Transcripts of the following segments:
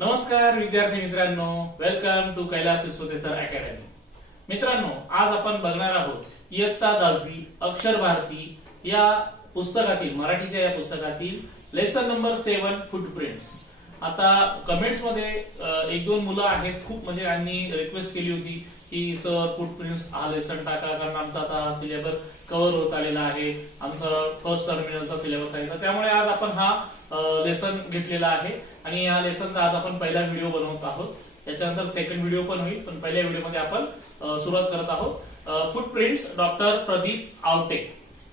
नमस्कार विद्यार्थी मित्रांनो, वेलकम टू कैलास विश्वतेसर अकॅडमी. मित्रांनो, आज आपण बघणार आहोत इयत्ता 10वी अक्षर भारती या पुस्तकातील मराठीच्या या पुस्तकातील लेसन नंबर 7 फुटप्रिंट्स. आता कमेंट्स मध्ये एक दोन मुलं आहेत, खूप म्हणजे त्यांनी रिक्वेस्ट केली होती की सर फुटप्रिंट्स हा लेसन टाका, कारण आमचा आता हा सिलेबस कव्हर होत आलेला आहे, आमचा फर्स्ट टर्मिनलचा सिलेबस आहे. तर त्यामुळे आज आपण हा लेसन घेतलेला आहे आणि या लेसनचा आज आपण पहिला व्हिडिओ बनवत आहोत. त्याच्यानंतर सेकंड व्हिडिओ पण होईल, पण पहिल्या व्हिडिओमध्ये आपण सुरुवात करत आहोत. फुटप्रिंट्स डॉक्टर प्रदीप आवटे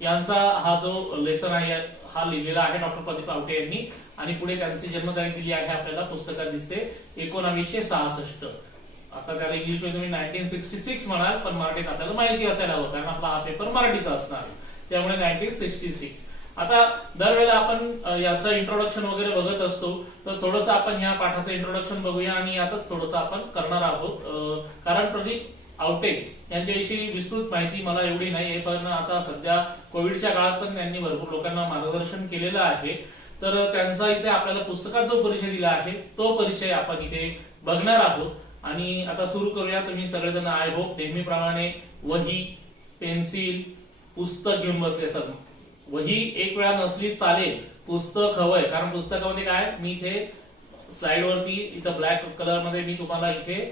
यांचा हा जो लेसन आहे हा लिहिलेला आहे डॉक्टर प्रदीप आवटे यांनी, आणि पुढे त्यांची जन्मतारीख दिली आहे आपल्याला पुस्तकात दिसते 1966. आता त्याला इंग्लिश मध्ये तुम्ही 1966 म्हणाल, पण मराठीत आपल्याला माहिती असायला हवं, कारण आपला हा पेपर मराठीचा असणार आहे, त्यामुळे 1966. आता दरवेळेला आपण याचं इंट्रोडक्शन वगैरे बघत असतो, तर थोडंसं आपण ह्या पाठाचं इंट्रोडक्शन बघूया आणि यातच थोडंसं आपण करणार आहोत. कारण प्रदीप आवटे यांच्याविषयी विस्तृत माहिती मला एवढी नाही आहे, पण आता सध्या कोविडच्या काळात पण त्यांनी भरपूर लोकांना मार्गदर्शन केलेलं आहे. तर त्यांचा इथे आपल्याला पुस्तकात जो परिचय दिला आहे तो परिचय आपण इथे बघणार आहोत. आणि आता सुरू करूया. तुम्ही सगळेजण आय होप नेहमीप्रमाणे वही, पेन्सिल, पुस्तक घेऊन बसले असाल. वही एक वेळा नसली चालेल, पुस्तक हवंय, कारण पुस्तकामध्ये काय मी इथे स्लाइड वरती इथं ब्लॅक कलर मध्ये मी तुम्हाला इथे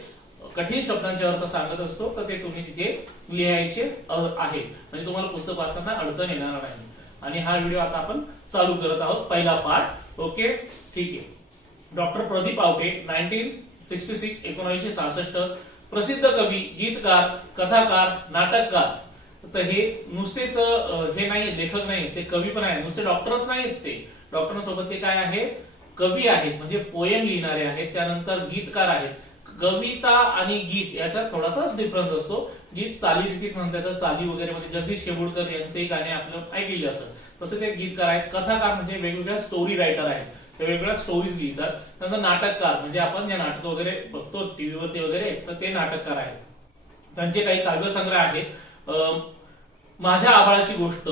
कठीण शब्दांचे अर्थ सांगत असतो, तर ते तुम्ही तिथे लिहायचे आहे, म्हणजे तुम्हाला पुस्तक वाचताना अडचण येणार नाही. आणि हा व्हिडिओ आता आपण चालू करत आहोत, पहिला पार्ट. ओके, ठीक आहे. डॉक्टर प्रदीप आवटे 1966 प्रसिद्ध कवी, गीतकार, कथाकार, नाटककार. तर हे नुसतेच हे नाही, लेखक नाही, ते कवी पण आहे. नुसते डॉक्टरच नाहीत, ते डॉक्टरांसोबत ते काय आहे, कवी आहेत, म्हणजे पोएम लिहिणारे आहेत. त्यानंतर गीतकार आहेत. कविता आणि गीत याच्यात थोडासाच डिफरन्स असतो. गीत चालीरीतीत म्हणतात, तर चाली वगैरे मध्ये जगदीश शेबुडकर यांचे गाणे आपण ऐकलेले असतात, तसे ते गीतकार आहेत. कथाकार म्हणजे वेगवेगळ्या स्टोरी रायटर आहेत, ते वेगवेगळ्या स्टोरीज लिहितात. त्यानंतर नाटककार म्हणजे आपण जे नाटक वगैरे बघतो टीव्हीवरती वगैरे, तर ते नाटककार आहेत. त्यांचे काही काव्यसंग्रह आहेत. माझ्या आबाळाची गोष्ट,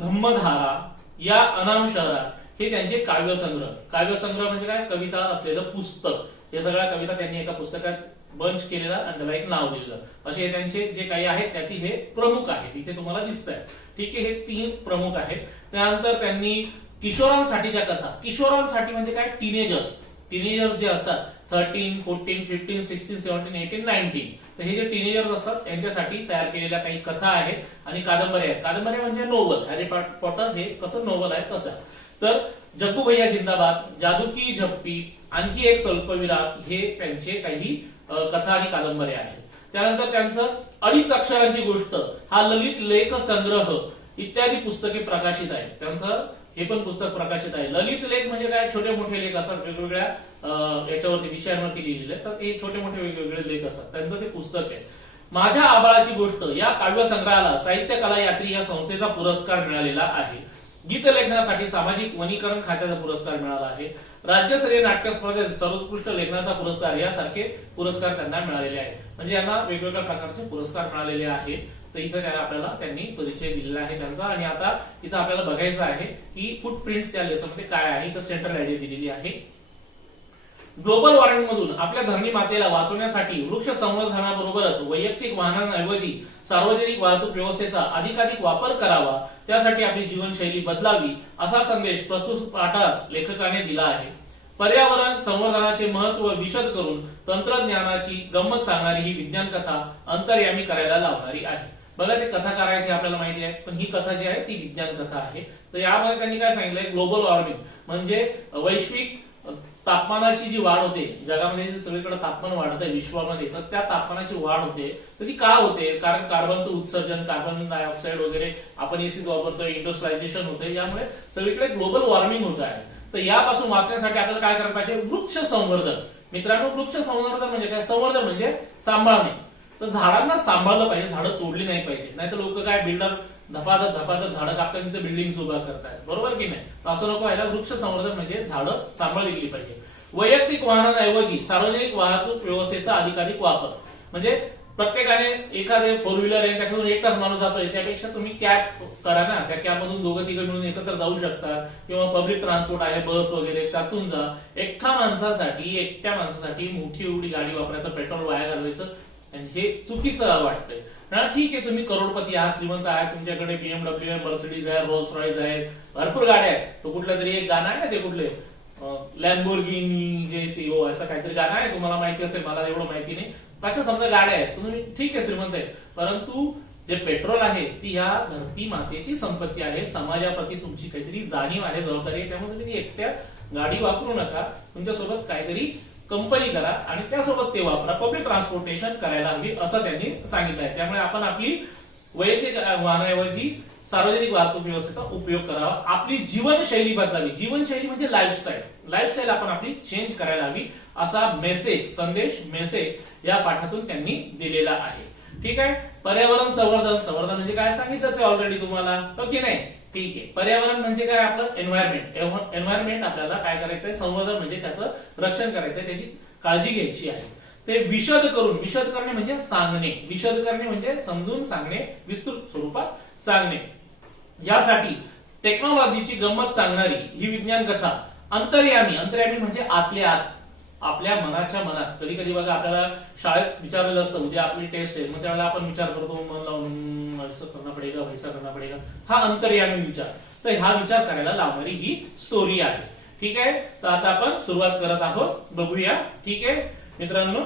धम्मधारा, या अनाम शहरात, हे त्यांचे काव्यसंग्रह. काव्यसंग्रह म्हणजे काय, कविता असलेलं पुस्तक. हे सगळ्या कविता त्यांनी एका पुस्तकात बंच केलेला आणि त्याला एक नाव दिलेलं. असे त्यांचे जे काही आहेत त्यातील हे प्रमुख आहेत, इथे तुम्हाला दिसत आहेत. ठीक आहे, हे 3 प्रमुख आहेत. त्यानंतर त्यांनी किशोरांसाठीच्या कथा, किशोरांसाठी म्हणजे काय, टीनेजर्स जे असतात 13, 14, 15, 16, 17, 18, 19, तर हे जे टीनेजर्स असतात यांच्यासाठी तयार केलेल्या काही कथा आहेत आणि कादंबऱ्या आहेत. कादंबऱ्या म्हणजे नोव्हल. हॅरी पॉटर हे कसं नोव्हल आहे तसं. तर जग्गू भैया जिंदाबाद, जादू की झप्पी, आणखी एक स्वल्पविराम, हे त्यांचे काही कथा आणि कादंबऱ्या आहेत. त्यानंतर त्यांचं अडीच अक्षरांची गोष्ट हा ललित लेख संग्रह इत्यादी पुस्तके प्रकाशित आहेत. त्यांचं हे पण पुस्तक प्रकाशित आहे. ललित लेख म्हणजे काय, छोटे मोठे लेख असतात, वेगवेगळ्या याच्यावरती विषयांवरती लिहिलेले, तर हे छोटे मोठे वेगवेगळे लेख असतात, त्यांचं ते पुस्तक आहे. माझ्या आबाळाची गोष्ट या काव्यसंग्रहाला साहित्य कला यात्री या संस्थेचा पुरस्कार मिळालेला आहे. गीतलेखनासाठी सामाजिक वनीकरण खात्याचा पुरस्कार मिळाला आहे. राज्यस्तरीय नाट्य स्पर्धेत सर्वोत्कृष्ट लेखनाचा पुरस्कार यासारखे पुरस्कार त्यांना मिळालेले आहेत. म्हणजे यांना वेगवेगळ्या प्रकारचे पुरस्कार मिळालेले आहेत. तर इथं आपल्याला त्यांनी परिचय दिलेला आहे त्यांचा. आणि आता इथं आपल्याला बघायचं आहे की फुटप्रिंट्स या लेसन मध्ये काय आहे. इथं सेंट्रल आयडिया दिलेली आहे. ग्लोबल वॉर्मिंग मधून आपल्या धरणी मातेला वाचवण्यासाठी वृक्ष संवर्धनाबरोबरच वैयक्तिक वाहनांऐवजी सार्वजनिक वाहतूक व्यवस्थेचा अधिकाधिक वापर करावा, त्यासाठी आपली जीवनशैली बदलावी, असा संदेश प्रस्तुत पाठात लेखकाने दिला आहे. पर्यावरण संवर्धनाचे महत्व विशद करून तंत्रज्ञानाची गंमत सांगणारी ही विज्ञान कथा अंतर्यामी करायला लावणारी आहे. बघा, ते कथाकार आहेत हे आपल्याला माहिती आहे, पण ही कथा जी आहे ती विज्ञान कथा आहे. तर यामध्ये त्यांनी काय सांगितलंय, ग्लोबल वॉर्मिंग म्हणजे वैश्विक तापमानाची जी वाढ होते, जगामध्ये जे सगळीकडे तापमान वाढतंय विश्वामध्ये, तर त्या तापमानाची वाढ होते. तर ती का होते, कारण कार्बनचं उत्सर्जन, कार्बन डायऑक्साईड वगैरे आपण एसीज वापरतोय, इंडस्ट्रियलायझेशन होते, यामुळे सगळीकडे ग्लोबल वॉर्मिंग होत आहे. तर यापासून वाचण्यासाठी आपल्याला काय करायला पाहिजे, वृक्ष संवर्धन. मित्रांनो, वृक्ष संवर्धन म्हणजे काय, संवर्धन म्हणजे सांभाळणे. तर झाडांना सांभाळलं पाहिजे, झाडं तोडली नाही पाहिजे. नाही तर लोक काय, बिल्डर धपाधप झाडं कापतात, तिथे बिल्डिंग उभा करतात, बरोबर की नाही. तर असं नको व्हायला. वृक्ष संवर्धन म्हणजे झाडं सांभाळली गेली पाहिजे. वैयक्तिक वाहनांऐवजी सार्वजनिक वाहतूक व्यवस्थेचा अधिकाधिक वापर म्हणजे प्रत्येकाने एखादे फोर व्हीलर आहे त्याच्यातून एकटाच माणूस जातोय, त्यापेक्षा तुम्ही कॅब करा ना, त्या कॅबमधून दोघं तिघं मिळून एकत्र जाऊ शकता, किंवा पब्लिक ट्रान्सपोर्ट आहे बस वगैरे त्यातून जा. एकट्या माणसासाठी मोठी एवढी गाडी वापरायचं, पेट्रोल वाया घालवायचं हे चुकीचं वाटतंय ना. ठीक आहे, तुम्ही करोडपती आहात, श्रीमंत आहात, तुमच्याकडे BMW आहे, मर्सिडीज आहे, रोल्स रॉयस आहे, भरपूर गाड्या आहेत. तो कुठलं तरी एक गाणं आहे ना, ते कुठले लॅम्बोर्गिनी JCO असं काहीतरी गाणं आहे, तुम्हाला माहिती असेल, मला एवढं माहिती नाही. तशा समजा गाड्या आहेत, तुम्ही ठीक आहे श्रीमंत आहे, परंतु जे पेट्रोल आहे ती या धरती मातेची संपत्ती आहे. समाजाप्रती तुमची काहीतरी जाणीव आहे, जबाबदारी आहे. त्यामुळे तुम्ही एकट्या गाडी वापरू नका, तुमच्यासोबत काहीतरी कंपनी करा आणि त्यासोबत ते वापरा. पब्लिक ट्रान्सपोर्टेशन करायला हवी असं त्यांनी सांगितलं आहे. त्यामुळे आपण आपली वैयक्तिक वाहनाऐवजी सार्वजनिक वाहतूक व्यवस्थेचा उपयोग करावा. आपली जीवनशैली बदलावी. जीवनशैली म्हणजे लाईफस्टाईल आपण आपली चेंज करायला हवी असा मेसेज या पाठातून त्यांनी दिलेला आहे. ठीक आहे. पर्यावरण संवर्धन म्हणजे काय सांगितलंच आहे ऑलरेडी तुम्हाला, हो की नाही? ठीक आहे. पर्यावरण म्हणजे काय? आपलं एन्व्हायरमेंट आपल्याला काय करायचंय? संवर्धन म्हणजे त्याचं रक्षण करायचंय, त्याची काळजी घ्यायची आहे. ते विशद करणे म्हणजे सांगणे, विशद करणे म्हणजे समजून सांगणे, विस्तृत स्वरूपात सांगणे. यासाठी टेक्नॉलॉजीची गंमत सांगणारी ही विज्ञान कथा अंतर्यामी म्हणजे आतल्या आत, आपल्या मनाच्या मनात. कधी कधी बघा आपल्याला शाळेत विचारलेलं असतं उद्या आपली टेस्ट आहे, मग त्यावेळेला आपण विचार करतो मन लावून असं करणं पडेगा, वैसा करना पडेगा. हा अंतर्यामी विचार. तर हा विचार करायला लावणारी ही स्टोरी आहे. ठीक आहे. तर आता आपण सुरुवात करत आहोत, बघूया. ठीक आहे मित्रांनो.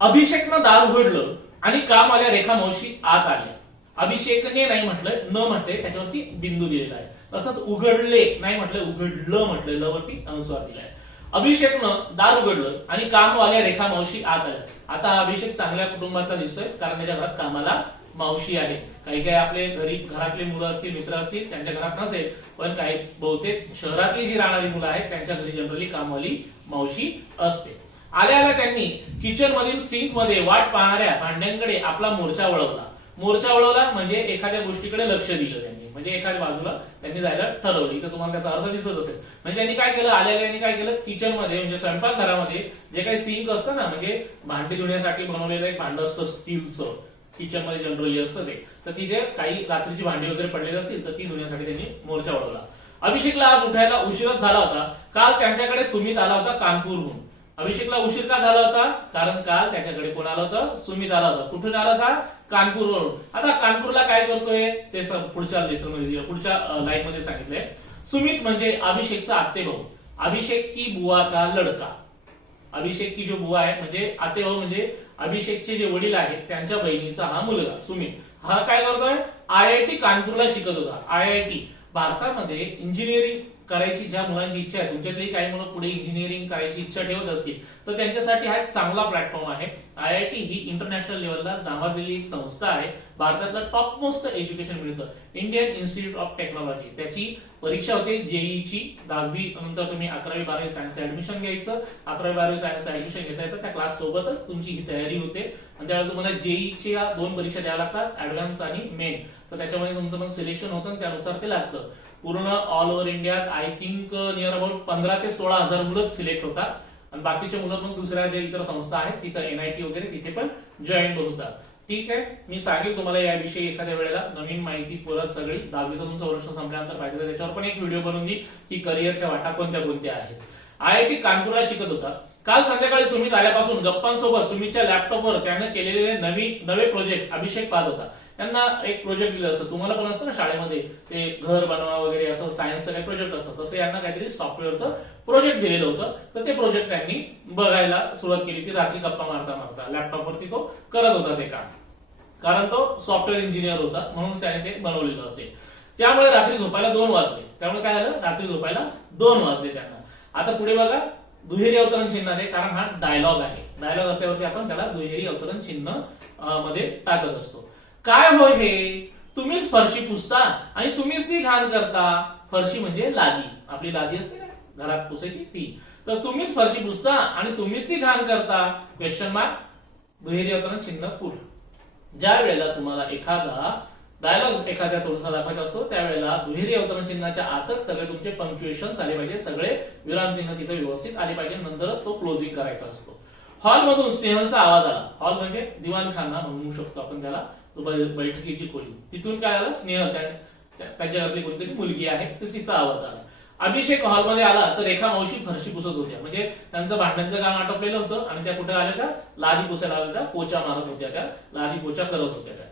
अभिषेकनं दार उघडलं आणि काम आल्या रेखा मावशी आत आल्या. अभिषेकने नाही म्हटलं, न म्हटले, त्याच्यावरती बिंदू दिलेला आहे. तसंच उघडले नाही म्हटलं, उघडलं म्हटलं, ल वरती अनुस्वार दिलाय. अभिषेकनं दार उघडलं आणि कामवाल्या रेखा मावशी आत आल्या. आता हा अभिषेक चांगल्या कुटुंबातला दिसतोय, कारण त्याच्या घरात कामाला मावशी आहे. काही आपले घरातले मुलं असतील, मित्र असतील, त्यांच्या घरात नसेल, पण काही बहुतेक शहरातली जी राहणारी मुलं आहेत त्यांच्या घरी जनरली कामवाली मावशी असते. आल्या त्यांनी किचन मधील सिंक मध्ये वाट पाहणाऱ्या भांड्यांकडे आपला मोर्चा वळवला म्हणजे एखाद्या गोष्टीकडे लक्ष दिलं त्यांनी, म्हणजे एखाद्या बाजूला त्यांनी जायला ठरवलं. इथं तुम्हाला त्याचा अर्थ दिसत असेल. म्हणजे त्यांनी काय केलं? आलेल्यांनी काय केलं? किचन मध्ये म्हणजे स्वयंपाकघरामध्ये जे काही सिंक असतं ना, म्हणजे भांडी धुण्यासाठी बनवलेलं एक भांड असतं स्टीलचं, किचन मध्ये जनरली असतं ते. तर तिथे काही रात्रीची भांडी वगैरे पडलेली असतील तर ती धुण्यासाठी त्यांनी मोर्चा वळवला. अभिषेकला आज उठायला उशीरच झाला होता. काल त्यांच्याकडे सुमित आला होता कानपूरहून. अभिषेकला उशीर का झाला होता? कारण काल त्याच्याकडे कोण आलं होतं? सुमित आला होता. कुठून आला होता? कानपूरवरून. आता कानपूरला काय करतोय ते पुढच्या लेसन मध्ये, पुढच्या लाईन मध्ये सांगितलंय. सुमित म्हणजे अभिषेकचा आत्तेभाऊ. अभिषेक की बुवा का लडका. अभिषेक की जो बुवा आहे म्हणजे आत्तेभाऊ, म्हणजे अभिषेकचे जे वडील आहेत त्यांच्या बहिणीचा हा मुलगा सुमित. हा काय करतोय? IIT कानपूरला शिकत होता. IIT भारतामध्ये इंजिनिअरिंग करायची ज्या मुलांची इच्छा आहे, तुमच्यातली काही मुलं पुढे इंजिनिअरिंग करायची इच्छा ठेवत असतील तर त्यांच्यासाठी हा एक चांगला प्लॅटफॉर्म आहे. IIT ही इंटरनॅशनल लेवलला नावाजलेली एक संस्था आहे. भारतातलं टॉप मोस्ट एज्युकेशन मिळतं. Indian institute of technology. त्याची परीक्षा होते जेईची. 10वी नंतर तुम्ही 11वी 12वी सायन्सला ऍडमिशन घ्यायचं. 11वी 12वी सायन्सला ऍडमिशन घेता येतं. त्या क्लास सोबतच तुमची ही तयारी होते आणि त्यावेळेला तुम्हाला जेईच्या 2 परीक्षा द्याव्या लागतात, ऍडव्हान्स आणि मेन. तर त्याच्यामध्ये तुमचं पण सिलेक्शन होतं आणि त्यानुसार ते लागतं. पूर्ण ऑल ओव्हर इंडियात आय थिंक नियर अबाउट 15 ते 16,000 मुलंच सिलेक्ट होतात आणि बाकीचे मुलं मग दुसऱ्या ज्या इतर संस्था आहेत तिथं NIT वगैरे तिथे पण जॉईन होतात. ठीक आहे. मी सांगेल तुम्हाला याविषयी एखाद्या वेळेला नवीन माहिती परत सगळी. 10वीचं तुमचं वर्ष संपल्यानंतर पाहिजे तर त्याच्यावर पण एक व्हिडिओ बनवून देईल की करिअरच्या वाटा कोणत्या आहेत. IIT कानपूरला शिकत होता. काल संध्याकाळी सुमित आल्यापासून गप्पांसोबत सुमितच्या लॅपटॉपवर त्याने केलेले नवे प्रोजेक्ट अभिषेक पाहत होता. त्यांना एक प्रोजेक्ट दिलं असतं, तुम्हाला पण असतं ना शाळेमध्ये ते घर बनवा वगैरे असं सायन्सचं काही प्रोजेक्ट असतं, तसं यांना काहीतरी सॉफ्टवेअरचं प्रोजेक्ट दिलेलं होतं. तर ते प्रोजेक्ट त्यांनी बघायला सुरुवात केली. ती रात्री गप्पा मारता लॅपटॉपवरती तो करत होता ते काम, कारण तो सॉफ्टवेअर इंजिनियर होता म्हणून त्याने ते बनवलेलं असेल. त्यामुळे रात्री झोपायला 2 वाजले. त्यामुळे काय झालं? रात्री झोपायला 2 वाजले त्यांना. आता पुढे बघा, दुहेरी अवतरण चिन्ह आहे, कारण हा डायलॉग आहे. डायलॉग असल्यावरती आपण त्याला दुहेरी अवतरण चिन्ह मध्ये टाकत असतो. काय हो हे? तुम्हीच फरशी पुसता आणि तुम्हीच ती घाण करता. फरशी म्हणजे लादी, आपली लादी असते ना घरात पुसायची ती. तर तुम्हीच फरशी पुसता आणि तुम्हीच ती घाण करता. क्वेश्चन मार्क, दुहेरी अवतरण चिन्ह पूर्ण. ज्या वेळेला तुम्हाला एखादा डायलॉग एखाद्या तोंडचा दाखवायचा असतो त्यावेळेला दुहेरी अवतरण चिन्हाच्या आतच सगळे तुमचे पंक्च्युएशन आले पाहिजे, सगळे विरामचिन्ह तिथे व्यवस्थित आले पाहिजे, नंतरच तो क्लोजिंग करायचा असतो. हॉलमधून स्नेहलचा आवाज आला. हॉल म्हणजे दिवाणखाना म्हणू शकतो आपण त्याला, तो बैठकीची खोली. तिथून काय आलं, स्नेहल त्याच्या घरातली कोणतरी मुलगी आहे तर तिचा आवाज आला. अभिषेक हॉलमध्ये आला तर रेखा मावशी फरशी पुसत होत्या. म्हणजे त्यांचं भांडणाचं काम आटोपलेलं होतं आणि त्या कुठे आल्या का, लादी पुसायला आल्या का, पोचा मारत होत्या का, लादी पोचा करत होत्या का.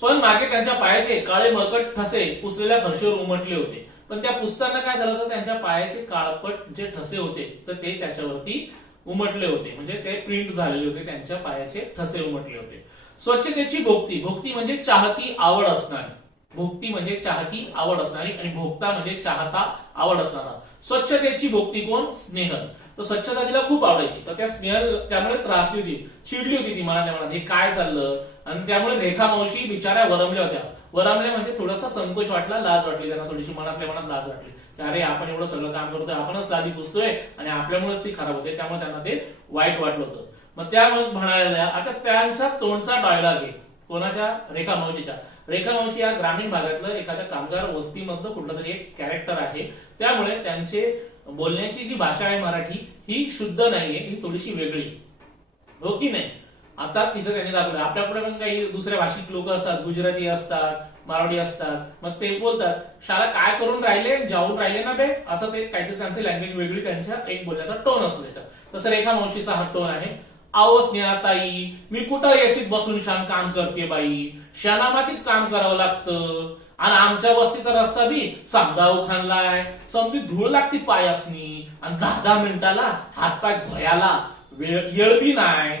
पण मागे त्यांच्या पायाचे काळे मळकट ठसे पुसलेल्या फरशीवर उमटले होते. पण त्या पुसताना काय झालं तर त्यांच्या पायाचे काळपट जे ठसे होते तर ते त्याच्यावरती उमटले होते. म्हणजे ते प्रिंट झालेले होते, त्यांच्या पायाचे ठसे उमटले होते. स्वच्छतेची भोक्ती. भोक्ती म्हणजे चाहती आवड असणारी. भोक्ती म्हणजे चाहती आवड असणारी आणि भोक्ता म्हणजे चाहता आवड असणारा. स्वच्छतेची भोक्ती कोण, स्नेहल. तर स्वच्छता तिला खूप आवडायची. तर त्या स्नेहल त्यामुळे त्रासली होती, चिडली होती ती मनात मनात, हे काय चाललं. आणि त्यामुळे रेखा मावशी बिचाऱ्या वरमल्या होत्या. वरमल्या म्हणजे थोडासा संकोच वाटला, लाज वाटली त्यांना, थोडीशी मनातल्या मनात लाज वाटली की अरे आपण एवढं सगळं काम करतोय, आपणच लादी पुसतोय आणि आपल्यामुळेच ती खराब होते. त्यामुळे त्यांना ते वाईट वाटलं होतं. मग त्या म्हणाल्या, आता त्यांचा तोंडचा डायलॉग आहे कोणाच्या, रेखा मावशीच्या. रेखा मावशी या ग्रामीण भागातलं एखाद्या कामगार वस्तीमधलं कुठलं तरी एक कॅरेक्टर आहे. त्यामुळे त्यांचे बोलण्याची जी भाषा आहे मराठी ही शुद्ध नाहीये, ही थोडीशी वेगळी, हो की नाही. आता तिथं त्यांनी दाखवलं, आपल्याकडे पण काही दुसऱ्या भाषिक लोक असतात, गुजराती असतात, मराठी असतात. मग ते बोलतात, शाळा काय करून राहिले, जाऊन राहिले ना बे, असं ते काहीतरी त्यांची लँग्वेज वेगळी, त्यांच्या एक बोलण्याचा टोन असतो त्याचा. तसं रेखा मावशीचा हा टोन आहे. आहो स्नेहाताई, मी कुठं एसीत बसून शान काम करते बाई, शनामातीत काम करावं लागतं. आणि आमच्या वस्तीचा रस्ता बी समजा उखाणलाय, समजी धूळ लागती पायासनी, आणि 10-10 मिनिटाला हातपाय धुयाला येळ बी नाही,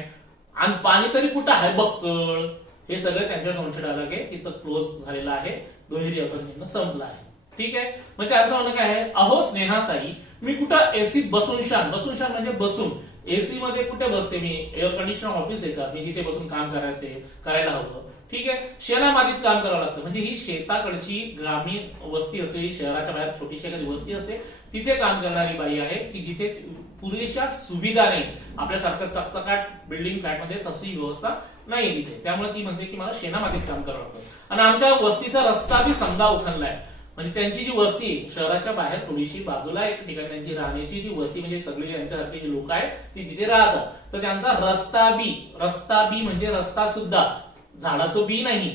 आणि पाणी तरी कुठं आहे बक्कळ. हे सगळं त्यांच्या तोंडचे डायलॉग आहे, तिथं क्लोज झालेलं आहे, दुहेरी अपरिचित संपलं आहे. ठीक आहे. मग त्यांचं म्हणणं काय आहे, अहो स्नेहाताई, मी कुठं एसीत बसून शान म्हणजे बसून, एसी मध्ये कुठे बसते मी, एअर कंडिशनर ऑफिस आहे का मी जिथे बसून काम करायला हवं. ठीक आहे. शेणामातीत काम करावं लागतं. म्हणजे ही शेताकडची ग्रामीण वस्ती असलेली, शहराच्या बाहेर छोटीशी एखादी वस्ती असते, तिथे काम करणारी बाई आहे की जिथे पुरेशा सुविधा नाही. आपल्यासारखं चकचकाट बिल्डिंग फ्लॅटमध्ये तशी व्यवस्था नाही तिथे. त्यामुळे ती म्हणते की मला शेणामातीत काम करावं लागतं. आणि आमच्या वस्तीचा रस्ता बी समजा उखणलाय. म्हणजे त्यांची जी वस्ती शहराच्या बाहेर थोडीशी बाजूला एक ठिकाणी त्यांची राहण्याची जी वस्ती, म्हणजे सगळी यांच्यासारखी जी लोक आहेत ती तिथे राहतात. तर त्यांचा रस्ता बी म्हणजे रस्ता सुद्धा झाडाचं बी नाही,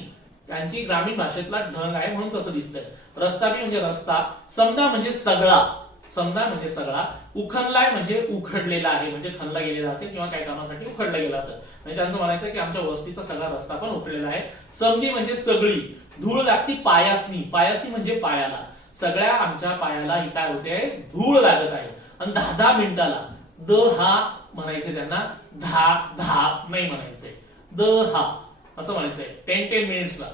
त्यांची ग्रामीण भाषेतला ढंग आहे म्हणून तसं दिसतंय. रस्ता बी म्हणजे रस्ता, समजा म्हणजे सगळा, उखणलाय म्हणजे उखडलेला आहे, म्हणजे खणला गेलेला असेल किंवा काही कामासाठी उखडला गेला असेल. म्हणजे त्यांचं म्हणायचं की आमच्या वस्तीचा सगळा रस्ता पण उखडलेला आहे. समजी म्हणजे सगळी, धूळ लागती पायासनी म्हणजे पायाला, सगळ्या आमच्या पायाला ही काय होते, धूळ लागत आहे. आणि 10-10 मिनिटाला, म्हणायचे त्यांना, 10 नाही म्हणायचंय, असं म्हणायचंय. 10 मिनिट्सला,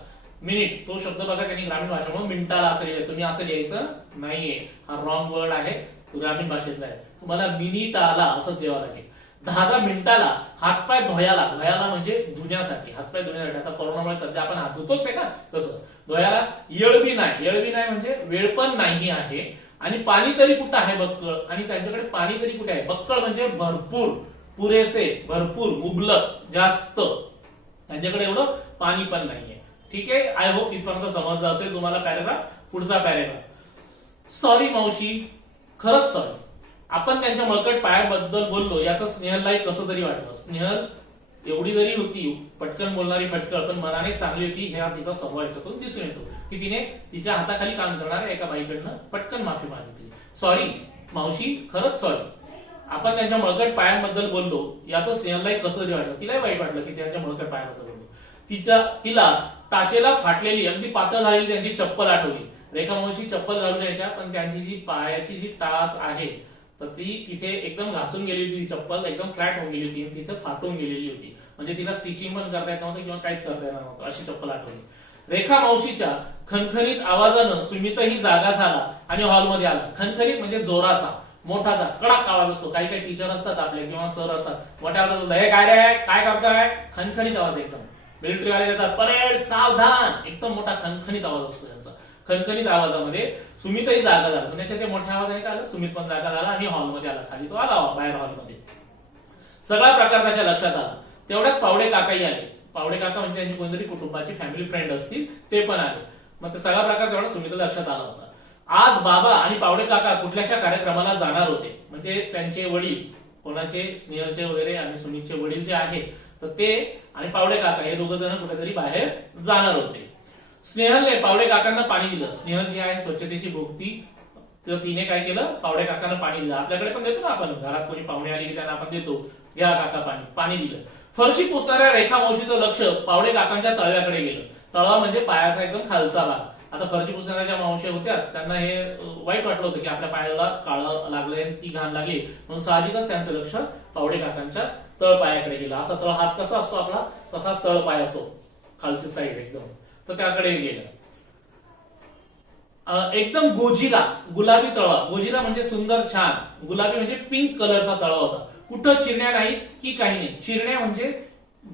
मिनिट तो शब्द बघा त्यांनी ग्रामीण भाषेमध्ये मिनिटाला असं लिहायचं. तुम्ही असं लिहायचं नाहीये, हा रॉंग वर्ड आहे, तो ग्रामीण भाषेतला आहे. तुम्हाला मिनिटाला असं लिहावं लागेल. 10-10 मिनिटाला हातपाय धुयाला म्हणजे धुण्यासाठी, हातपाय धुण्यासाठी. आता कोरोनामुळे सध्या आपण हात धुतोच आहे का, तसं धुयाला येळ बी नाही म्हणजे वेळ पण नाही आहे. आणि पाणी तरी कुठं आहे बक्कळ, आणि त्यांच्याकडे पाणी तरी कुठे आहे, बक्कळ म्हणजे भरपूर, पुरेसे, भरपूर, मुबलक, जास्त, त्यांच्याकडे एवढं पाणी पण नाहीये. ठीक आहे. आय होप इथपर्यंत समजलं असेल तुम्हाला पॅरेग्राफ. पुढचा पॅरेग्राफ, सॉरी मावशी, खरंच सॉरी, आपण त्यांच्या मळकट पायाबद्दल बोललो याचं स्नेहललाही कसं तरी वाटलं. स्नेहल एवढी जरी होती पटकन बोलणारी, फटकळ, पण मनाने चांगली होती, ह्या तिचा स्वभाव याच्यातून दिसून येतो की तिने तिच्या हाताखाली काम करणाऱ्या एका बाईकडनं पटकन माफी मागितली. सॉरी मावशी, खरंच सॉरी, आपण त्यांच्या मळकट पायांबद्दल बोललो याचं स्नेहललाही कसं तरी वाटलं. तिलाही वाईट वाटलं की त्यांच्या मळकट पायाबद्दल बोललो. तिला टाचेला फाटलेली, अगदी पातळ झालेली त्यांची चप्पल आठवली. रेखा मावशी चप्पल घालून यायच्या, पण त्यांची जी पायाची जी टाच आहे तर ती तिथे एकदम घासून गेली होती, चप्पल एकदम फ्लॅट होऊन गेली होती, तिथे फाटून गेलेली होती. म्हणजे तिला स्टिचिंग पण करता येत नव्हतं किंवा काहीच करता येणार नव्हतं, अशी चप्पल आठवली. रेखा मावशीच्या खणखणीत आवाजानं सुमितही जागा झाला आणि हॉलमध्ये आला. खणखणीत म्हणजे जोराचा, मोठाचा, कडक आवाज असतो. काही काही टीचर असतात आपले किंवा सर असतात, मोठ्या आवाजात, हे काय रे, काय करताय, खणखणीत आवाज, एकदम मिलिटरीवाले देतात, परेड सावधान, एकदम मोठा खणखणीत आवाज असतो त्यांचा. खणखणीत आवाजामध्ये सुमितही जागा झाला. त्याच्या ते मोठ्या आवाजाने काय आलं, सुमित पण जागा झाला आणि हॉलमध्ये आला. खाली तो आला बाहेर हॉलमध्ये. सगळा प्रकार त्याच्या लक्षात आला. तेवढ्यात पावडे काकाही आले. पावडे काका म्हणजे त्यांची कोणतरी कुटुंबाची फॅमिली फ्रेंड असतील, ते पण आले. मग ते सगळा प्रकार तेवढा सुमितला लक्षात आला होता. आज बाबा आणि पावडे काका कुठल्याशा कार्यक्रमाला जाणार होते. म्हणजे त्यांचे वडील कोणाचे, स्नेहलचे वगैरे आणि सुमितचे वडील जे आहे तर ते आणि पावडे काका हे दोघं जण कुठेतरी बाहेर जाणार होते. स्नेहलने पावडे काकांना पाणी दिलं. स्नेहल जी आहे स्वच्छतेची भोगती, तर तिने काय केलं, पावडे काकांना पाणी दिलं. आपल्याकडे पण देतो ना आपण, घरात कोणी पाहुणे आले की त्यांना आपण देतो, घ्या काका पाणी, पाणी दिलं. फरशी पुसणाऱ्या रेखा मावशीचं लक्ष पावडे काकांच्या तळव्याकडे गेलं. तळवा म्हणजे पायाचा एकदम खालचा भाग. आता फरशी पुसणाऱ्या ज्या मावशी होत्या त्यांना हे वाईट वाटलं होतं की आपल्या पायाला काळं लागलंय आणि ती घाण लागली, म्हणून साहजिकच त्यांचं लक्ष पावडे काकांच्या तळ पायाकडे गेलं. असा तळ हात कसा असतो आपला, तसा तळ पाय असतो, खालची साईड एकदम, तर त्याकडे गेलं. एकदम गोजिरा गुलाबी तळवा, गोजिरा म्हणजे सुंदर छान, गुलाबी म्हणजे पिंक कलरचा तळवा होता. कुठं चिरण्या नाहीत की काही नाही. चिरण्या म्हणजे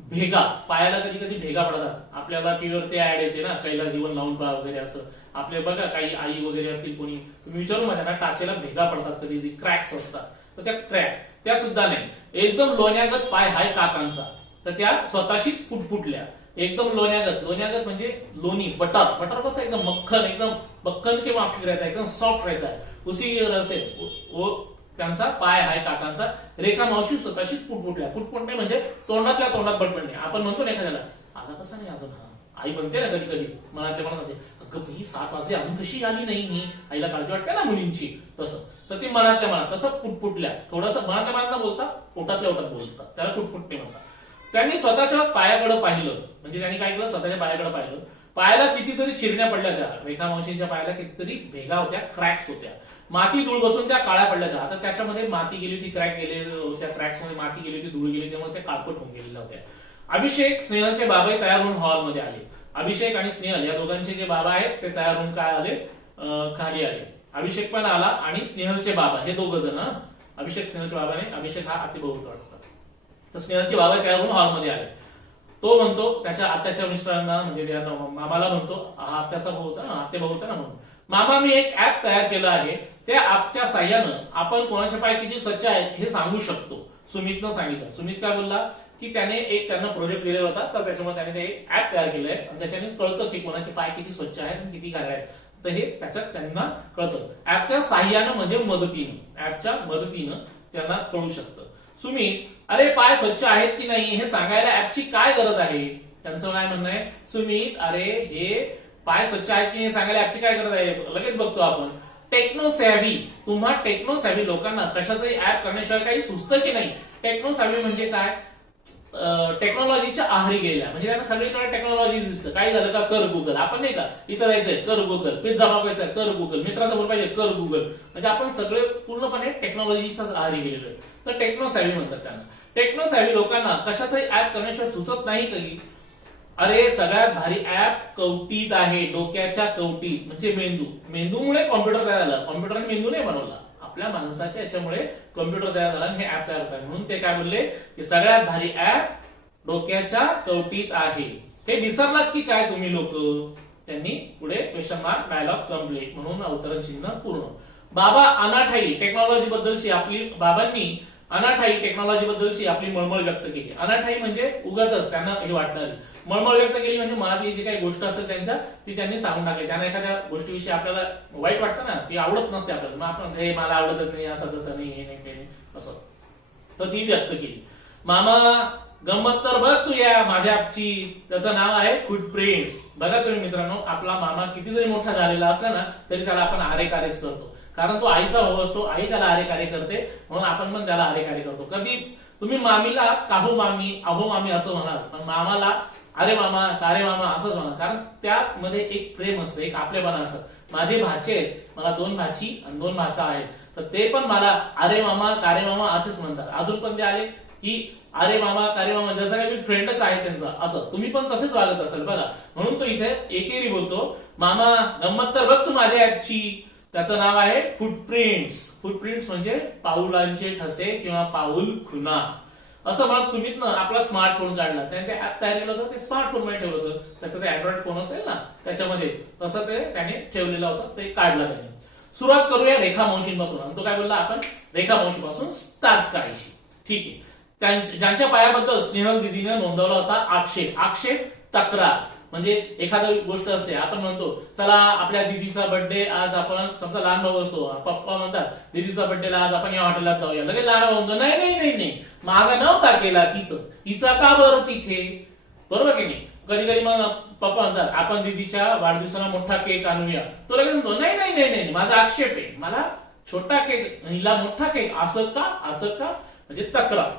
भेगा, पायाला कधी कधी भेगा पडतात. आपल्याला टीव्हीवर ते ऍड येते ना, कैलास जीवन लावून पहा वगैरे असं. आपले बघा काही आई वगैरे असतील कोणी, तुम्ही विचारू माझ्या ना, टाचेला भेगा पडतात, कधी क्रॅक्स असतात, तर त्या क्रॅक त्या सुद्धा नाही. एकदम लोण्यागत पाय हाय काकांचा, तर त्या स्वतःशीच फुटफुटल्या. एकदम लोण्यागत, लोण्यागत म्हणजे लोणी, बटर, बटर कसं एकदम मक्खन, एकदम मक्खन के माफिक रहता है, एकदम सॉफ्ट रहता है, उसी तरह से वो त्यांचा पाय आहे काकांचा. रेखा मावशी स्वतःशीच फुटफुटल्या. फुटफुटणे म्हणजे तोंडातल्या तोंडात बडबडणे. आपण म्हणतो ना एखाद्याला, आला कसा नाही अजून, हा आई म्हणते ना कधी कधी मनातल्या मनात, अगं ही 7 वाजले अजून कशी आली नाही ही, आईला काळजी वाटते ना मुलींची, तसं. तर ती मनातल्या मनात तसं फुटफुटल्या. थोडंसं मनातल्या मनात बोलता, पोटातल्या पोटात बोलतात, त्याला फुटफुटणे म्हणतात. त्यांनी स्वतःच्या पायाकडे पाहिलं, म्हणजे त्यांनी काय केलं, स्वतःच्या पायाकडे पाहिलं. पायाला कितीतरी चिरण्या पडल्या त्या रेखा मावशींच्या पायाला, कितीतरी भेगा होत्या, क्रॅक्स होत्या. माती धूळ बसून त्या काळ्या पडल्या त्या. आता त्याच्यामध्ये माती गेली होती, क्रॅक गेले, त्या क्रॅक्स मध्ये माती गेली होती, धूळ गेली, त्यामुळे त्या काळपट होऊन गेलेल्या होत्या. अभिषेक, स्नेहलचे बाबाही तयार होऊन हॉलमध्ये आले. अभिषेक आणि स्नेहल या दोघांचे जे बाबा आहेत ते तयार होऊन काय आले, खाली आले. अभिषेक पण आला आणि स्नेहलचे बाबा, हे दोघं जण, अभिषेक स्नेहलचे बाबा नाही, अभिषेक हा अतिबहुत वाटतात. तर स्नेहलचे बाबा तयार होऊन हॉलमध्ये आले. तो म्हणतो त्याच्या आत्याच्या मिस्टरांना, म्हणजे मामाला म्हणतो, हा आत्याचा भाऊ होता ना, आत्या भाऊ होता ना, म्हणून, मामा मी एक ऍप तयार केलं आहे, त्या ऍपच्या साह्यानं आपण कोणाचे पाय किती स्वच्छ आहेत हे सांगू शकतो. सुमितनं सांगितलं. सुमित काय बोलला की त्यांना प्रोजेक्ट दिलेला होता, तर त्याच्यामुळे त्याने ते ऍप तयार केलंय आणि त्याच्याने कळतं की कोणाचे पाय किती स्वच्छ आहेत आणि किती घाण आहेत, तर हे त्याच्यात त्यांना कळतं. ऍपच्या साह्यानं म्हणजे मदतीनं, ऍपच्या मदतीनं त्यांना कळू शकतं. सुमित, अरे पाय स्वच्छ आहेत की नाही हे सांगायला ऍपची काय गरज आहे? त्यांचं काय म्हणणं आहे, सुमित अरे हे पाय स्वच्छ आहेत की नाही सांगायला ऍपची काय गरज आहे, लगेच बघतो आपण. टेक्नो सॅव्ही, तुम्हा टेक्नो सॅव्ही लोकांना कशाचंही ऍप करण्याशिवाय काही सुचतं की नाही? टेक्नो सॅव्ही म्हणजे काय, टेक्नॉलॉजीच्या आहारी गेल्या, म्हणजे त्यांना सगळीकडे टेक्नॉलॉजी दिसतं. काही झालं का कर गुगल, आपण नाही का इथं जायचंय कर गुगल, पिझ्झा मागवायचा कर गुगल, मित्राचा फोन पाहिजे कर गुगल, म्हणजे आपण सगळे पूर्णपणे टेक्नॉलॉजीच्या आहारी गेलेलो आहे. तर टेक्नो सॅव्ही म्हणतात त्यांना. टेक्नो सॅव्ही लोकांना कशाचंही ऍप करण्याशिवाय सुचत नाही कधी. अरे सगळ्यात भारी ऍप कवटीत आहे, डोक्याच्या कवटीत, म्हणजे मेंदू. मेंदूमुळे कॉम्प्युटर तयार झाला, कॉम्प्युटरने मेंदू नाही बनवला, आपल्या माणसाच्या याच्यामुळे कॉम्प्युटर तयार झाला आणि हे ऍप तयार होतात. म्हणून ते काय बोलले की सगळ्यात भारी ऍप डोक्याच्या कवटीत आहे. हे विसरलात की काय तुम्ही लोक? त्यांनी पुढे क्वेश्चन मार्क, डायलॉग कम्प्लीट म्हणून अवतरण चिन्ह पूर्ण. बाबा अनाठाई टेक्नॉलॉजी बद्दलची आपली, बाबांनी अनाठाई टेक्नॉलॉजी बद्दलची आपली मळमळ व्यक्त केली. अनाठाई म्हणजे उगाच त्यांना हे वाटणारी, मळमळ व्यक्त केली म्हणजे मनातली जी काही गोष्ट असेल त्यांच्या ती त्यांनी सांगून टाकली. त्यांना एखाद्या गोष्टीविषयी आपल्याला वाईट वाटतं ना, ती आवडत नसते आपल्याला, मग आपण हे मला आवडतच नाही, असं तसं नाही, हे नाही ते नाही असं, तर ती व्यक्त केली. मामा गंमत तर बघ तू या माझ्या ऍपची, त्याचं नाव आहे फुटप्रिंट्स. बघा तुम्ही मित्रांनो, आपला मामा किती जरी मोठा झालेला असला ना तरी त्याला आपण आरे कार्यच करतो, कारण तो आईचा भाऊ असतो, आई त्याला आरे कार्य करते, म्हणून आपण पण त्याला आरे कार्य करतो. कधी तुम्ही मामीला काहो मामी, अहो मामी असं म्हणाल, पण मामाला अरे मामा, कारे मामा असंच म्हणा, कारण त्यामध्ये एक प्रेम असतं, एक आपलेपणा असतं. माझे भाचे आहेत, मला 2 भाची आणि 2 भाचा आहेत, तर ते पण मला अरे मामा, कारे मामा असेच म्हणतात. अजून पण ते आले की अरे मामा, कारे मामा, जसं काही मी फ्रेंडच आहे त्यांचा, असं तुम्ही पण तसेच वागत असाल बघा. म्हणून तो इथे एकेरी बोलतो, मामा गंमत तर बघ तू माझ्या ऍपची, त्याचं नाव आहे फुटप्रिंट्स. फुटप्रिंट्स म्हणजे पाऊलांचे ठसे किंवा पाऊल खुणा. असं म्हणत सुमितनं आपला स्मार्टफोन काढला, त्याने ते ऍप तयार केलं होतं, ते स्मार्टफोन मध्ये ठेवलं होतं, त्याचं ते अँड्रॉइड फोन असेल ना त्याच्यामध्ये, तसं ते त्याने ठेवलेलं होतं, ते काढलं त्याने. सुरुवात करूया रेखा मावशींपासून. आणि तो काय बोलला, आपण रेखा मावशीपासून स्टार्ट करायची. ठीक आहे. ज्यांच्या पायाबद्दल स्नेहल दिदीने नोंदवला होता आक्षेप, आक्षेप तक्रार, म्हणजे एखादी गोष्ट असते, आपण म्हणतो चला आपल्या दीदीचा बर्थडे आज आपण, समजा लहान भाऊ असो, पप्पा म्हणतात दीदीचा बर्थडेला आज आपण या हॉटेलात जाऊया, लगेच लहान भाऊ म्हणतो नाही नाही नाही नाही माझा नव्हता केला तिथं, हिचा का बरं तिथे, बरोबर की नाही. कधी कधी मग पप्पा म्हणतात आपण दीदीच्या वाढदिवसाला मोठा केक आणूया, तो लगेच म्हणतो नाही नाही नाही नाही माझा आक्षेप आहे, मला छोटा केक हिला मोठा केक, असं का असं का, म्हणजे तक्रार.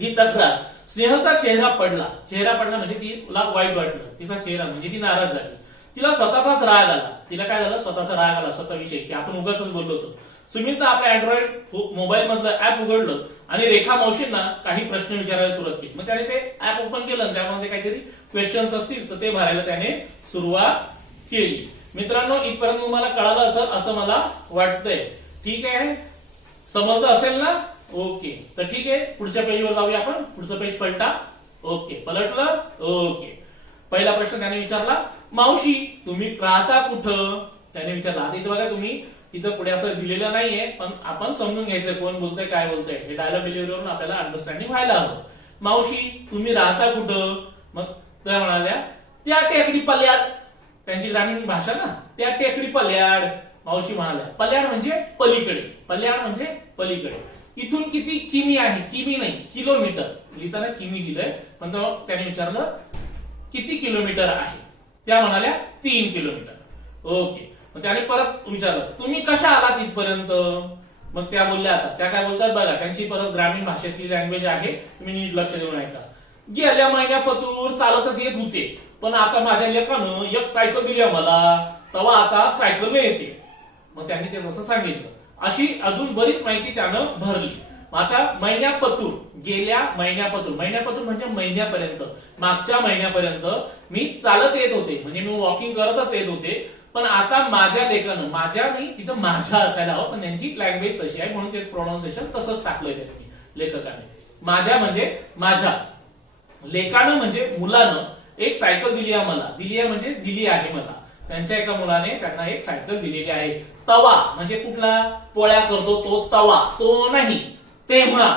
ही तक्रार. स्नेहलचा चेहरा पडला म्हणजे तिला वाईट वाटलं, तिचा चेहरा म्हणजे ती नाराज झाली, तिला स्वतःचाच राग आला. तिला काय झालं, स्वतःचा राग आला स्वतःविषयी की आपण उगाच बोललो होतो. सुमितनं आपल्या अँड्रॉइड मोबाईल मधलं ऍप उघडलं आणि रेखा मावशींना काही प्रश्न विचारायला सुरुवात केली. मग त्याने ते ऍप ओपन केलं आणि त्यामध्ये काहीतरी क्वेश्चन्स असतील तर ते भरायला त्याने सुरुवात केली. मित्रांनो, इथपर्यंत तुम्हाला कळालं असेल असं मला वाटतंय. ठीक आहे, समजलं असेल ना? ओके, तर ठीक आहे, पुढच्या पेजवर जाऊया आपण. पुढचं पेज पलटा. ओके, पलटलं. ओके, पहिला प्रश्न त्याने विचारला, मावशी तुम्ही राहता कुठं, त्याने विचारला. आता इथं बघा तुम्ही, इथं पुढे असं दिलेलं नाहीये, पण आपण समजून घ्यायचंय कोण बोलतंय काय बोलतंय, हे डायलॉग डिलिव्हरीवरून आपल्याला अंडरस्टँडिंग व्हायला हवं. मावशी तुम्ही राहता कुठं, मग त्या म्हणाल्या त्या टेकडी पल्याड, त्यांची ग्रामीण भाषा ना, त्या टेकडी पल्याड. मावशी म्हणाल्या पल्याड म्हणजे पलीकडे, पल्याड म्हणजे पलीकडे. इथून किती किमी आहे, किमी नाही किलोमीटर, लिहिताना किमी लिहिलंय, पण त्याने विचारलं किती किलोमीटर आहे, त्या म्हणाल्या 3 किलोमीटर. ओके, मग त्याने परत विचारलं तुम्ही कशा आला तिथपर्यंत, मग त्या बोलल्या, आता त्या काय बोलतात बघा, त्यांची परत ग्रामीण भाषेतली लँग्वेज आहे, तुम्ही नीट लक्ष देऊन ऐका. गेल्या महिन्यापतूर चालतच येत होते, पण आता माझ्या लेकानं एक सायकल दिली मला, तेव्हा आता सायकल येते. मग त्यांनी ते तसं सांगितलं. अशी अजून बरीच माहिती त्यानं भरली. आता महिन्यापतूर, गेल्या महिन्यापतूर, महिन्यापतूर म्हणजे महिन्यापर्यंत, मागच्या महिन्यापर्यंत मी चालत येत होते, म्हणजे मी वॉकिंग करतच येत होते, पण आता माझ्या लेखानं, माझ्या नाही तिथं माझ्या असायला हवं, पण त्यांची लँग्वेज तशी आहे म्हणून ते प्रोनाऊन्सिएशन तसंच टाकलंय त्यांनी लेखकाने. माझ्या म्हणजे माझ्या, लेखानं म्हणजे मुलानं एक सायकल दिली आहे मला, दिली आहे म्हणजे दिली आहे मला, त्यांच्या एका मुलाने त्यांना एक सायकल दिलेली आहे. तवा म्हणजे कुठला, पोळ्या करतो तो तवा, तो नाही, तेव्हा.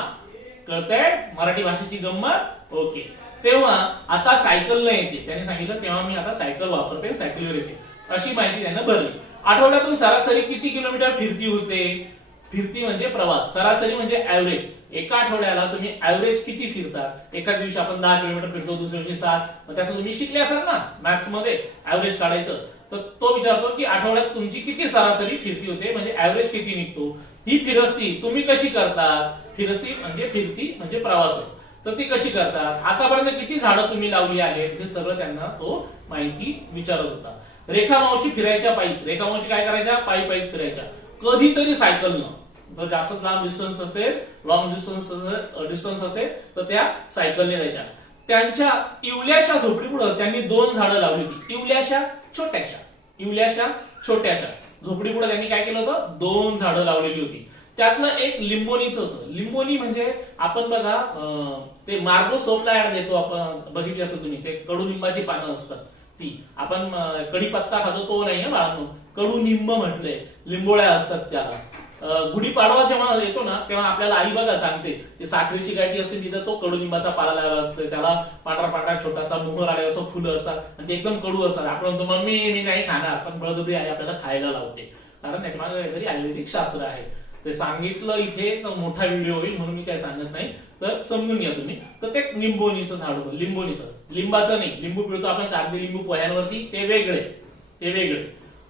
कळतंय मराठी भाषेची गंमत? ओके, तेव्हा आता सायकल नाही येते, त्याने सांगितलं तेव्हा मी आता सायकल वापरते, सायकलवर येते, अशी माहिती त्यांना भरली. आठवड्यातून सरासरी किती किलोमीटर फिरती होते, फिरती म्हणजे प्रवास, सरासरी म्हणजे ऍव्हरेज. एका आठवड्याला तुम्ही ऍव्हरेज किती फिरतात, एका दिवशी आपण 10 किलोमीटर फिरतो, दुसऱ्या दिवशी 7, मग त्याचं तुम्ही शिकले असाल ना मॅथ्स मध्ये ऍव्हरेज काढायचं. तर तो विचारतो की आठवड्यात तुमची किती सरासरी फिरती होते, म्हणजे ऍव्हरेज किती निघतो. ही फिरस्ती तुम्ही कशी करतात, फिरस्ती म्हणजे फिरती म्हणजे प्रवास, तर ती कशी करतात, आतापर्यंत किती झाडं तुम्ही लावली आहेत, हे सगळं त्यांना तो माहिती विचारत होता. रेखा मावशी फिरायच्या पायीच, रेखा मावशी काय करायच्या, पायी पायीच फिरायच्या, कधीतरी सायकलनं, जर जास्त लांब डिस्टन्स असेल, लॉंग डिस्टन्स असेल तर त्या सायकलने जायच्या. त्यांच्या इवल्याशा झोपडीपुढं त्यांनी 2 झाडं लावली होती, इवल्याशा छोट्याशा, इवल्याशा छोट्याशा झोपडीपुढं त्यांनी काय केलं होतं, 2 झाडं लावलेली होती. त्यातलं एक लिंबोनीचं होतं. लिंबोनी म्हणजे आपण बघा ते मार्गो सोपला ऍड देतो आपण, बघितली असं तुम्ही, ते कडुलिंबाची पानं असतात ती, आपण कढीपत्ता खातो तो नाही बाळांनो, कडुनिंब म्हटलंय, लिंबोळ्या असतात त्याला. गुढीपाडवा जेव्हा येतो ना तेव्हा आपल्याला आई बघा सांगते, ते साखरेची गाठी असते तिथं तो कडुलिंबाचा पाला लावायला लागतो, त्याला पांढरा पांढरा छोटासा मोहर आलेला असतो, फुलं असतात आणि ते एकदम कडू असतात. आपण म्हणतो मम्मी मी नाही खाणार, पण बळजबरी आई आपल्याला खायला लावते, कारण त्याच्या मागे काहीतरी आयुर्वेदिक शास्त्र आहे. ते सांगितलं इथे तर मोठा व्हिडिओ होईल म्हणून मी काय सांगत नाही, तर समजून घ्या तुम्ही. तर ते लिंबोनीचं झाड होतं, लिंबोनीचं, लिंबाचं नाही. लिंबू पिळतो आपण कागदी लिंबू पोह्यांवरती, ते वेगळे, ते वेगळे,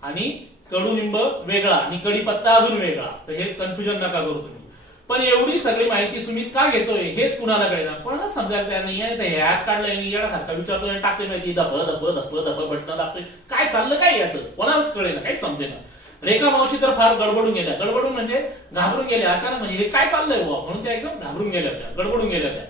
आणि कडुलिंब वेगळा आणि कढीपत्ता अजून वेगळा, तर हे कन्फ्युजन नका करू तुम्ही. पण एवढी सगळी माहिती सुमित का घेतोय हेच कुणाला कळेना, कोणाला समजायला तयार नाही आहे. हे ऍप काढलंय, येण्यासारखा विचारतोय आणि टाकतोय माहिती, दप दप दप दप बटणं दाबतोय, काय चाललं काय याचं कोणालाच कळेना, काहीच समजेना. रेखा मावशी तर फार गडबडून गेल्या, गडबडून म्हणजे घाबरून गेल्या अचानक, म्हणजे हे काय चाललंय बुवा, म्हणून त्या एकदम घाबरून गेल्या होत्या, गडबडून गेल्या होत्या.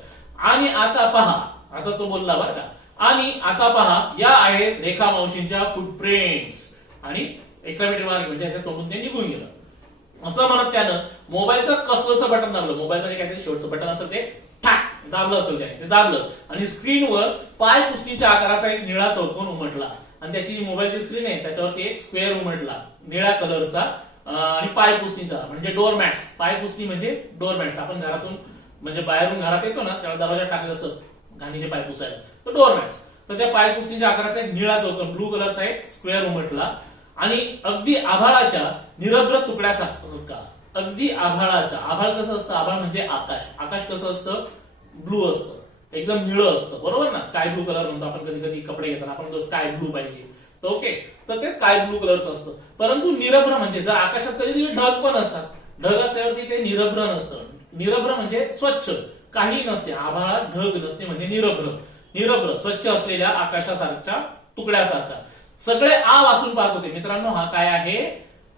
आणि आता पहा, आता तो बोलला बरं का, आणि आता पहा या आहेत रेखा मावशींच्या फुटप्रिंट्स, आणि एक्सक्लेमेटरी मार्क म्हणजे याच्या तोंडून ते निघून गेलं. असं म्हणत त्यानं मोबाईलचं कसलंसं बटन दाबलं, मोबाईल मध्ये काहीतरी शेवटचं बटन असं ते ठाक दाबलं असेल त्याने, ते दाबलं आणि स्क्रीनवर पाय पुसणीच्या आकाराचा एक निळा चौकोन उमटला, आणि त्याची जी मोबाईलची स्क्रीन आहे त्याच्यावरती एक स्क्वेअर उमटला निळ्या कलरचा, आणि पाय पुसणीचा म्हणजे डोअरमॅट्स, पाय पुसणी म्हणजे डोअरमॅट्स, आपण घरातून म्हणजे बाहेरून घरात येतो ना तेव्हा दरवाजा टाकलं असं घाणीचे पाय पुसायला, तर डोअरमॅट्स. तर त्या पायपुसणीच्या आकाराचा एक निळा चौकोन ब्लू कलरचा एक स्क्वेअर उमटला आणि अगदी आभाळाच्या निरभ्र तुकड्यासारखा, अगदी आभाळाच्या, आभाळ कसं असतं, आभाळ म्हणजे आकाश, आकाश कसं असतं, ब्लू असतं, एकदम निळं असतं, बरोबर ना, स्काय ब्लू कलर म्हणतो आपण कधी कधी कपडे घेताना, आपण तो स्काय ब्लू पाहिजे, तर ओके, तर ते स्काय ब्लू कलरचं असतं. परंतु निरभ्र म्हणजे जर आकाशात कधी ढग पण असतात, ढग असल्यावरती ते निरभ्र नसतं. निरभ्र म्हणजे स्वच्छ, काही नसते, आभाळात ढग नसते म्हणजे निरभ्र. निरभ्र स्वच्छ असलेल्या आकाशासारख्या तुकड्यासारखा. सगळे आ वाचून पाहत होते. मित्रांनो, हा काय आहे,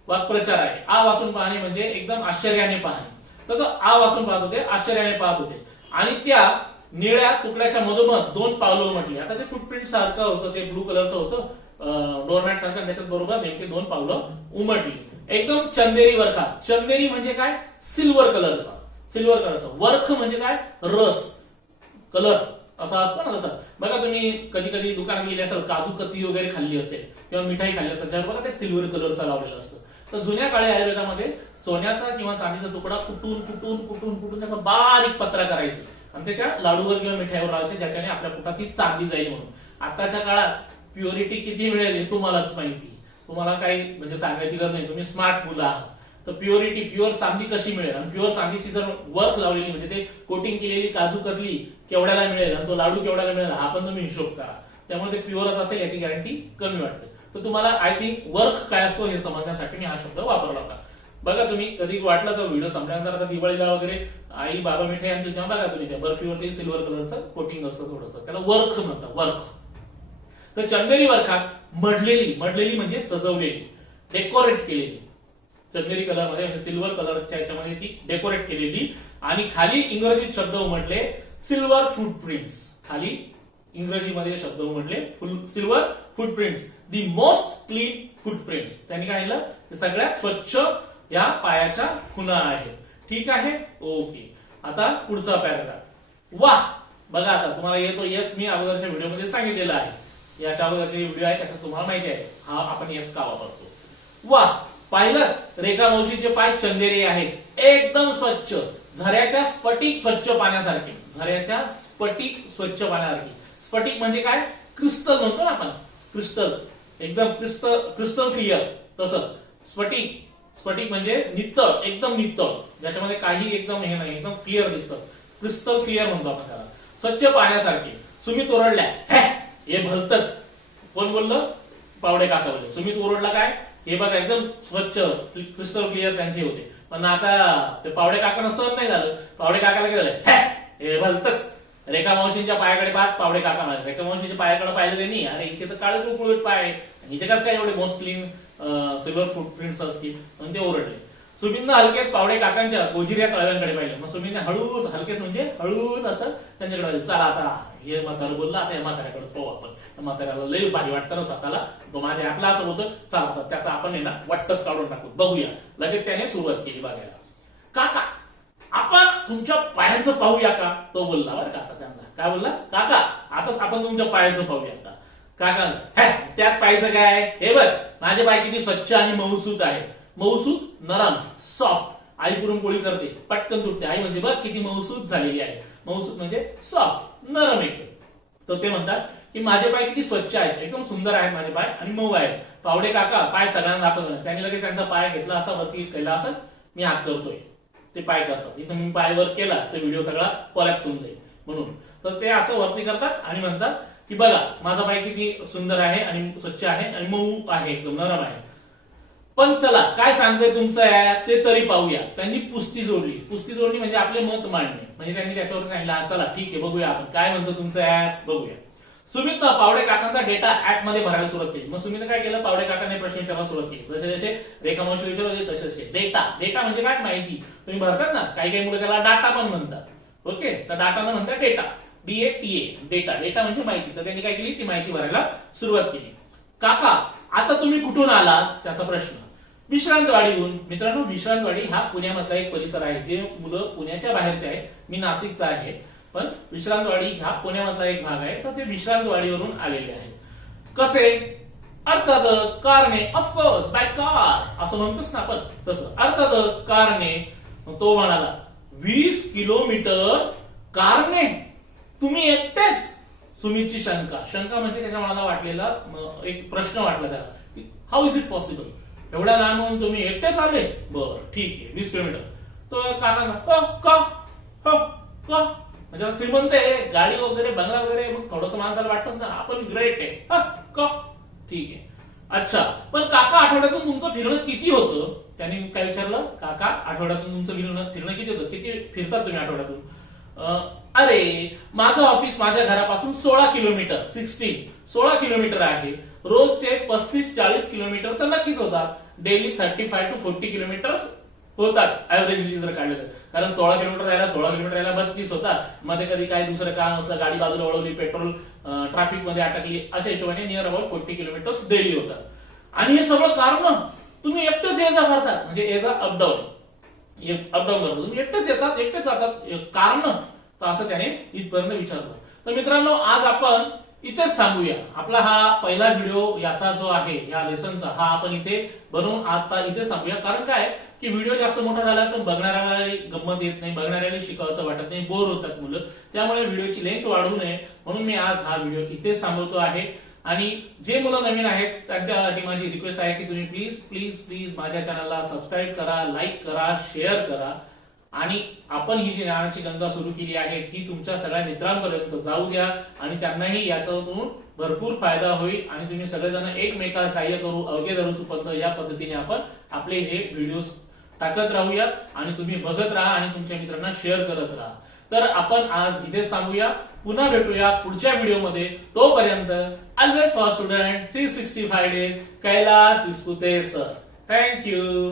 वाक्प्रचार आहे. आ वाचून पाहणे म्हणजे एकदम आश्चर्याने पाहणे. तर तो आ वाचून पाहत होते, आश्चर्याने पाहत होते. आणि त्या निळ्या तुकड्याच्या मधोमध 2 पावलं म्हटली. आता ते फुटप्रिंट सारखं होतं, ते ब्लू कलरचं होतं, डोरमॅट सारखं, त्याच्यात बरोबर नेमके 2 पावलं उमटली. एकदम चंदेरी वरखा. चंदेरी म्हणजे काय, सिल्वर कलरचा, सिल्वर कलरचा. वर्ख म्हणजे काय, रस, कलर असा असतो ना तसं. बघा तुम्ही कधी कधी दुकानात गेले असाल, काजू कतली वगैरे खाल्ली असेल किंवा मिठाई खाल्ली असेल, त्यावर बघा ते सिल्वर कलरचा लावलेलं असतं. तर जुन्या काळी आयुर्वेदामध्ये सोन्याचा किंवा चांदीचा तुकडा कुटून कुटून कुटून कुटून त्याचा बारीक पत्रा करायचे आणि ते त्या लाडूवर किंवा मिठाईवर लावायचे, ज्याच्याने आपल्या पोटात ती चांदी जाईल म्हणून. आताच्या काळात प्युरिटी किती मिळेल हे तुम्हालाच माहिती, तुम्हाला काही म्हणजे सांगायची गरज नाही, तुम्ही स्मार्ट मुलं आहात. तर प्युरिटी, प्युअर चांदी कशी मिळेल, आणि प्युअर चांदीची जर वर्क लावलेली म्हणजे ते कोटिंग केलेली काजू कतली केवढ्याला मिळेल आणि तो लाडू केवढ्याला मिळेल, हा पण तुम्ही हिशोब करा. त्यामुळे ते प्युअरच असेल याची गॅरंटी कमी वाटते. तर तुम्हाला आय थिंक वर्क काय असतो हे समजण्यासाठी मी हा शब्द वापरला होता. बघा तुम्ही कधी वाटलं तर व्हिडिओ संपल्यानंतर आता दिवाळीला वगैरे आई बाबा मिठाई आणतील तेव्हा बघा तुम्ही त्या बर्फीवरती सिल्वर कलरचं कोटिंग असतं थोडंसं, त्याला वर्क म्हणतात, वर्क. तर चंदेरी वर्खात मढलेली, मढलेली म्हणजे सजवलेली, डेकोरेट केलेली, चंदेरी कलर मध्ये म्हणजे सिल्वर कलरच्या याच्यामध्ये ती डेकोरेट केलेली. आणि खाली इंग्रजीत शब्द उमटले सिल्वर फुटप्रिंट्स. खाली इंग्रजीमध्ये शब्द उमटले silver footprints, the most clean footprints. त्यांनी काय केलं, सगळ्यात स्वच्छ या पायाच्या खुणा आहेत. ठीक आहे, ओके. आता पुढचा पॅराग्राफ. वाह, बघा आता तुम्हाला येतो यस, मी अगोदरच्या व्हिडिओमध्ये सांगितलेलं आहे. याच्या अगोदरचे व्हिडिओ आहे त्याच्यात तुम्हाला माहिती आहे हा आपण यस का वापरतो. वाह, पाहिलं, रेखा मावशीचे पाय चंदेरी आहेत, एकदम स्वच्छ, झऱ्याच्या स्फटिक स्वच्छ पाण्यासारखे, झऱ्याच्या स्फटिक स्वच्छ पाण्यासारखे. स्फटिक म्हणजे काय, क्रिस्टल म्हणतो ना आपण, क्रिस्टल, एकदम क्रिस्टल क्लिअर तसं. स्फटिक, स्फटिक म्हणजे नितळ, एकदम नितळ, ज्याच्यामध्ये काही एकदम हे नाही, एकदम क्लिअर दिसतं, क्रिस्टल क्लिअर म्हणतो आपण त्याला. स्वच्छ पाण्यासारखे. सुमित ओरडल्या, हे भलतच. कोण बोललं, पावडे काका बोलले. सुमित ओरडला काय, हे बघा एकदम स्वच्छ क्रिस्टल क्लिअर त्यांचे होते. पण आता ते पावडे काकांना सहन नाही झालं. पावडे काकाला काय झालं, हे भलतच. रेखा मावशींच्या पायाकडे पाहत पावडे काका माझ्या, रेखा मावशीच्या पायाकडे पाहिलं त्यांनी, अरे इथे तर काळे कुळकुळीत पाय, इथे कसं काय एवढे मोस्ट क्लीन सिल्वर फुटप्रिंट्स असतील, म्हणून ते ओरडले. सुमितनं हलकेच पावडे काकांच्या गोजिऱ्या तळव्यांकडे पाहिलं. मग सुमितने हळूच, हलकेच म्हणजे हळूच असं त्यांच्याकडे पाहिलं. चला आता हे म्हातारं बोललं, आता या म्हाताऱ्याकडे पाहू आपण. म्हाताऱ्याला लई भारी वाटतं ना स्वतःला, तो माझ्या आपला असं होतं, चला आता त्याचा आपण आहे ना वाटच काढून टाकू, बघूया. लगेच त्याने सुरुवात केली बघायला. काका, आपण तुमच्या पायांचं पाहूया का, तो बोलला बरं का. आता त्यांना काय बोलला, काका आता आपण तुमच्या पायांचं पाहूया का. काका, त्यात पाहायचं काय, हे बघ माझे पाय किती स्वच्छ आणि मऊसूत आहे. मऊसूत, नरम, सॉफ्ट. आई पुरणपोळी करते, पटकन तुटते. आई म्हणजे बघ किती मऊसूत झालेली आहे. मऊसूत म्हणजे सॉफ्ट, नरम एकदम. तर ते म्हणतात की माझे पाय किती स्वच्छ आहेत, एकदम सुंदर आहेत माझे पाय आणि मऊ आहेत. पावडे काका पाय सगळ्यांना दाखवत. त्यांनी लगेच त्यांचा पाय घेतला, असा वरती केला, असं मी हात करतोय, ते पाय करतात. इथं मी पाय वर केला तर व्हिडिओ सगळा कोलॅप्स होऊन जाईल म्हणून. तर ते असं वरती करतात आणि म्हणतात की बघा माझा पाय किती सुंदर आहे आणि स्वच्छ आहे आणि मऊ आहे, एकदम नरम आहे. पण चला काय सांगतोय तुमचं ऍप ते तरी पाहूया. त्यांनी पुस्ती जोडली. पुस्ती जोडली म्हणजे आपले मत मांडणे. म्हणजे त्यांनी त्याच्यावर सांगितलं, चला ठीक आहे बघूया आपण काय म्हणतो तुमचं ऍप, बघूया. सुमितनं पावडे काकांचा डेटा ऍप मध्ये भरायला सुरुवात केली. मग सुमितनं काय केलं, पावडे काकांनी प्रश्न विचारायला सुरुवात केली. जसे जसे रेखा मावशी विचारले तसे तसे डेटा. डेटा म्हणजे काय, माहिती. तुम्ही भरतात ना, काही काही मुलं त्याला डाटा पण म्हणतात. ओके, तर डाटानं म्हणतात डेटा, DATA, डेटा. डेटा म्हणजे माहिती. तर त्यांनी काय केली, ती माहिती भरायला सुरुवात केली. काका आता तुम्ही कुठून आला, त्याचा प्रश्न. विश्रांतवाडीहून. मित्रांनो, विश्रांतवाडी हा पुण्यामधला एक परिसर आहे. जे मुलं पुण्याच्या बाहेरचे आहे, मी नाशिकचा आहे, पण विश्रांतवाडी हा पुण्यामधला एक भाग आहे. तर ते विश्रांतवाडीवरून आलेले आहे. कसे, अर्थातच कारने, ऑफकोर्स बाय कार, असं म्हणतोस ना आपण तसं. अर्थातच कारने. तो म्हणाला 20 किलोमीटर कारने, तुम्ही एकटेच. सुमितची शंका म्हणजे त्याच्या मनाला वाटलेला एक प्रश्न वाटला त्याला की हाऊ इज इट पॉसिबल, एवढ्या लांब होऊन तुम्ही एकटेच आले, बरं ठीक आहे 20 किलोमीटर. तो काका का म्हणजे श्रीमंत आहे, गाडी वगैरे बंगला वगैरे, मग थोडस माणसाला वाटतच ना आपण ग्रेट आहे, का ठीक आहे. अच्छा, पण काका आठवड्यातून तुमचं फिरणं किती होतं? त्यांनी काय विचारलं, काका आठवड्यातून तुमचं फिरणं किती होतं, किती फिरतात तुम्ही आठवड्यातून? अरे माझं ऑफिस माझ्या घरापासून 16 किलोमीटर 16 किलोमीटर आहे. रोजचे 35-40 किलोमीटर तर नक्कीच होतात. डेली 35 to 40 किलोमीटर होतात ऍव्हरेजली जर काढलं तर. कारण 16 किलोमीटर राहिला 16 किलोमीटर राहिला 32 होतात. मध्ये कधी काय दुसरं काम असलं, गाडी बाजूला वळवली, पेट्रोल ट्रॅफिक मध्ये अटकली, अशा हिशोबाने नियर अबाउट 40 किलोमीटर डेली होतात. आणि हे सगळं कारण तुम्ही एकटेच ये जा करतात, म्हणजे ये जा अपडाऊन करतो तुम्ही, एकटेच येतात एकटेच जातात, कारण तर असं त्याने इथपर्यंत विचारलं. तर मित्रांनो आज आपण इथेच थांबूया. आपला हा पहिला व्हिडिओ याचा जो आहे या लेसनचा हा आपण इथे बनवून आता इथे थांबूया. कारण काय की व्हिडिओ जास्त मोठा झाला तर बघणाऱ्याला गंमत येत नाही, बघणाऱ्याला शिकावं असं वाटत नाही, बोर होतात मुलं. त्यामुळे व्हिडिओची लेंथ वाढवू नये म्हणून मी आज हा व्हिडिओ इथेच थांबवतो आहे. आणि जे मुलं नवीन आहेत त्यांच्यासाठी माझी रिक्वेस्ट आहे की तुम्ही प्लीज प्लीज प्लीज माझ्या चॅनलला सबस्क्राईब करा, लाईक करा, शेअर करा. आणि आपण ही जी ज्ञानाची गंगा सुरू केली आहे ही तुमच्या सगळ्या मित्रांपर्यंत जाऊ द्या आणि त्यांनाही याच्यातून भरपूर फायदा होईल. आणि तुम्ही सगळेजण एकमेकाला सहाय्य करू, अवघे धरू सुपंथ या पद्धतीने आपण आपले हे व्हिडिओज टाकत राहूया आणि तुम्ही बघत राहा आणि तुमच्या मित्रांना शेअर करत राहा. तर आपण आज इथेच थांबूया, पुन्हा भेटूया पुढच्या व्हिडिओमध्ये. तोपर्यंत always for student 365 days Kailas Vispute sir. Thank you.